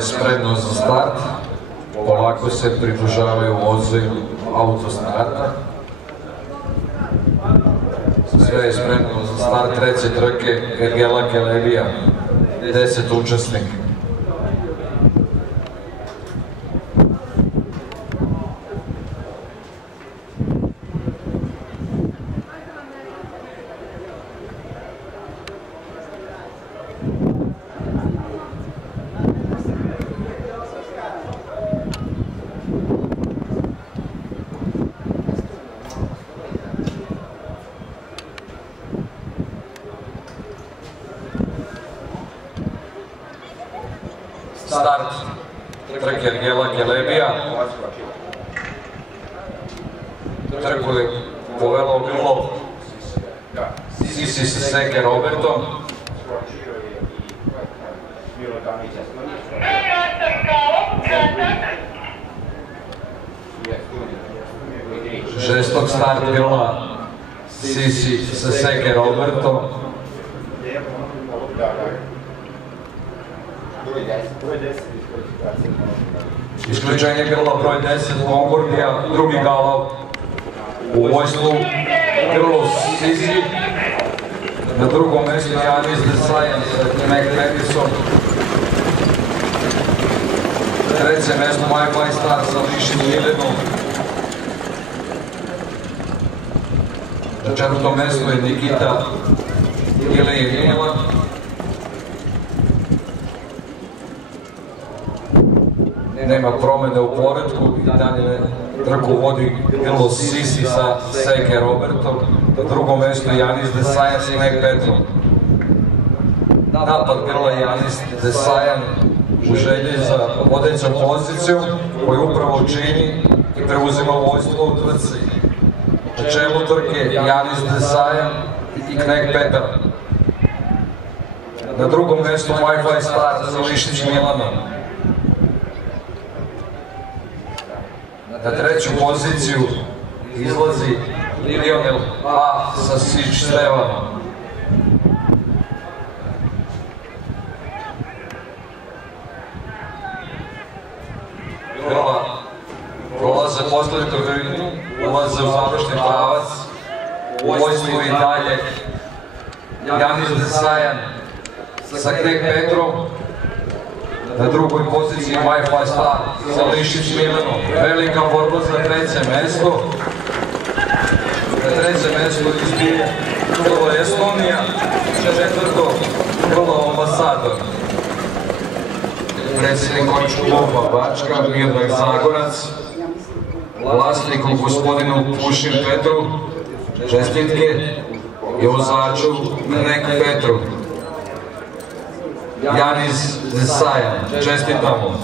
Spremno za start, polako se približavaju vozovi autostarta. Sve je spremno za start treće trke Ergela Kelebija, 10 učesnika. Start trke Ergela Kelebija. Trku je povelo bilo Sisi Seseke Robertom. Žestok start bila Sisi Seseke Robertom. Isključenje grla broj 10 Concordija, drugi galav u vojstvu grlo Sisi. Na drugom mjestu Janis The Science sa Meg Davisom. Treće mjesto My Fly Star sa Lišin Milenom. Na četvrtom mjestu je Nikita Ilija Milan. Nema promene u poretku i dalje trku vodi Grlo Sisi sa Seke Robertom. Na drugom mjestu Janis The Science i Meg Petrov. Napad grla Janis The Science u želji za vodećom pozicijom koju upravo čini i preuzima vojstvo u trci. Na čelu trke Janis The Science i Meg Petrov. Na drugom mjestu My Fly Star za Lišić Milanom. Na treću poziciju izlazi Lionel A sa Sič Stevanom. Grla prolaze poslednju krivinu, ulaze u završni pravac, u vojstvu i dalje Janis The Science sa Meg Petrov. Na drugoj poziciji My Fly Star sa Lišić Milanom. Velika borba za treće mesto. Na treće mesto izbije grlo Estonija, četvrto grlo Ambasador. Predsjednik konjskog kluba Bačka, Miodrag Zagorac, vlasniku gospodinu Pušin Petru, čestitke i vozaču Meg Petru. Janis The Science, čestitamo.